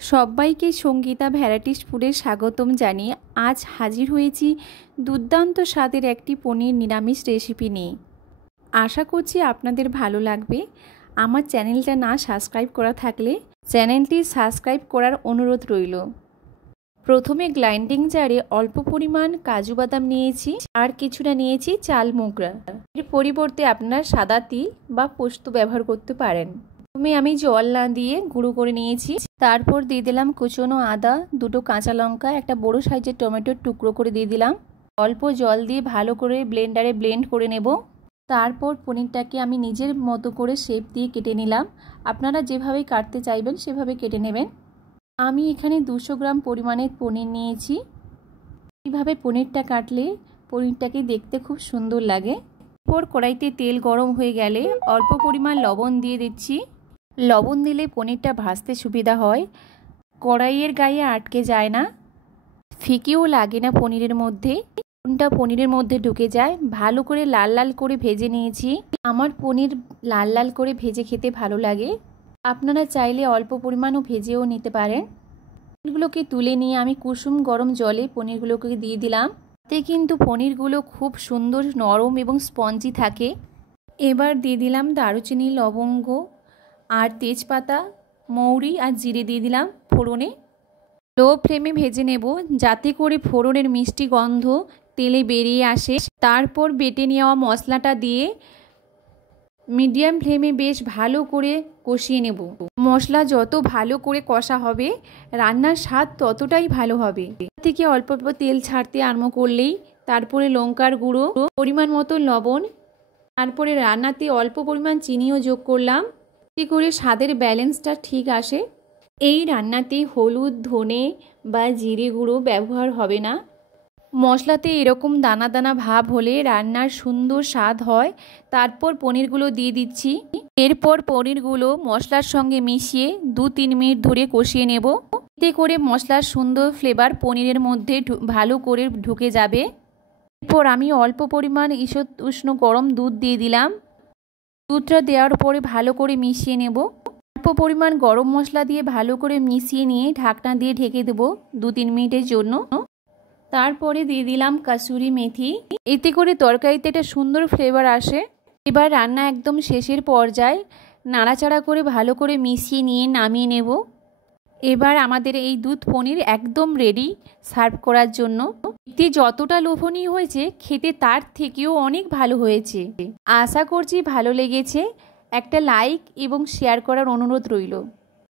সবাইকে সঙ্গীতা ভ্যারাইটিস ফুডে স্বাগতম জানিয়ে আজ হাজির হয়েছি দুর্দান্ত স্বাদের একটি পনির নিরামিষ রেসিপি নিয়ে। আশা করছি আপনাদের ভালো লাগবে। আমার চ্যানেলটা না সাবস্ক্রাইব করা থাকলে চ্যানেলটি সাবস্ক্রাইব করার অনুরোধ রইল। প্রথমে গ্রাইন্ডিং জারে অল্প পরিমাণ কাজু বাদাম নিয়েছি আর কিছুটা নিয়েছি চাল মোগরা। এর পরিবর্তে আপনারা সাদা তিল বা পোস্ত ব্যবহার করতে পারেন। আমি জল না দিয়ে গুঁড়ো করে নিয়েছি। তারপর দিয়ে দিলাম কুচনো আদা, দুটো কাঁচা লঙ্কা, একটা বড় সাইজের টমেটোর টুকরো করে দিয়ে দিলাম। অল্প জল দিয়ে ভালো করে ব্লেন্ডারে ব্লেন্ড করে নেব। তারপর পনিরটাকে আমি নিজের মতো করে শেপ দিয়ে কেটে নিলাম। আপনারা যেভাবে কাটতে চাইবেন সেভাবে কেটে নেবেন। আমি এখানে 200 গ্রাম পরিমাণের পনির নিয়েছি। এইভাবে পনিরটা কাটলে পনিরটাকে দেখতে খুব সুন্দর লাগে। এরপর কড়াইতে তেল গরম হয়ে গেলে অল্প পরিমাণ লবণ দিয়ে দিচ্ছি। লবণ দিলে পনিরটা ভাজতে সুবিধা হয়, কড়াইয়ের গায়ে আটকে যায় না, ফিকেও লাগে না পনিরের মধ্যে। লবণটা পনিরের মধ্যে ঢুকে যায়। ভালো করে লাল লাল করে ভেজে নিয়েছি। আমার পনির লাল লাল করে ভেজে খেতে ভালো লাগে। আপনারা চাইলে অল্প পরিমাণও ভেজেও নিতে পারেন। পনিরগুলোকে তুলে নিয়ে আমি কুসুম গরম জলে পনিরগুলোকে দিয়ে দিলাম। তাতে কিন্তু পনিরগুলো খুব সুন্দর নরম এবং স্পঞ্জি থাকে। এবার দিয়ে দিলাম দারুচিনি, লবঙ্গ আর তেজপাতা, মৌরি আর জিরে দিয়ে দিলাম ফোড়নে। লো ফ্লেমে ভেজে নেব যাতে করে ফোড়নের মিষ্টি গন্ধ তেলে বেরিয়ে আসে। তারপর বেটে নেওয়া মশলাটা দিয়ে মিডিয়াম ফ্লেমে বেশ ভালো করে কষিয়ে নেব। মশলা যত ভালো করে কষা হবে রান্নার স্বাদ ততটাই ভালো হবে। থেকে অল্প অল্প তেল ছাড়তে আরম্ভ করলেই তারপরে লঙ্কার গুঁড়ো, পরিমাণ মতো লবণ, তারপরে রান্নাতে অল্প পরিমাণ চিনিও যোগ করলাম যাতে করে স্বাদের ব্যালেন্সটা ঠিক আসে। এই রান্নাতে হলুদ, ধনে বা জিরে গুঁড়ো ব্যবহার হবে না। মশলাতে এরকম দানা দানা ভাব হলে রান্নার সুন্দর স্বাদ হয়। তারপর পনিরগুলো দিয়ে দিচ্ছি। এরপর পনিরগুলো মশলার সঙ্গে মিশিয়ে 2-3 মিনিট ধরে কষিয়ে নেব। এতে করে মশলার সুন্দর ফ্লেভার পনিরের মধ্যে ভালো করে ঢুকে যাবে। এরপর আমি অল্প পরিমাণ ঈষৎ উষ্ণ গরম দুধ দিয়ে দিলাম। দুধটা দেওয়ার পরে ভালো করে মিশিয়ে নেব। অল্প পরিমাণ গরম মশলা দিয়ে ভালো করে মিশিয়ে নিয়ে ঢাকনা দিয়ে ঢেকে দেব 2-3 মিনিটের জন্য। তারপরে দিয়ে দিলাম কাসুরি মেথি। এতে করে তরকারিতে একটা সুন্দর ফ্লেভার আসে। এবার রান্না একদম শেষের পর্যায়ে নাড়াচাড়া করে ভালো করে মিশিয়ে নিয়ে নামিয়ে নেব। এবার আমাদের এই দুধ পনির একদম রেডি সার্ভ করার জন্য। এতে যতটা লোভনীয় হয়েছে খেতে তার থেকেও অনেক ভালো হয়েছে। আশা করছি ভালো লেগেছে। একটা লাইক এবং শেয়ার করার অনুরোধ রইল।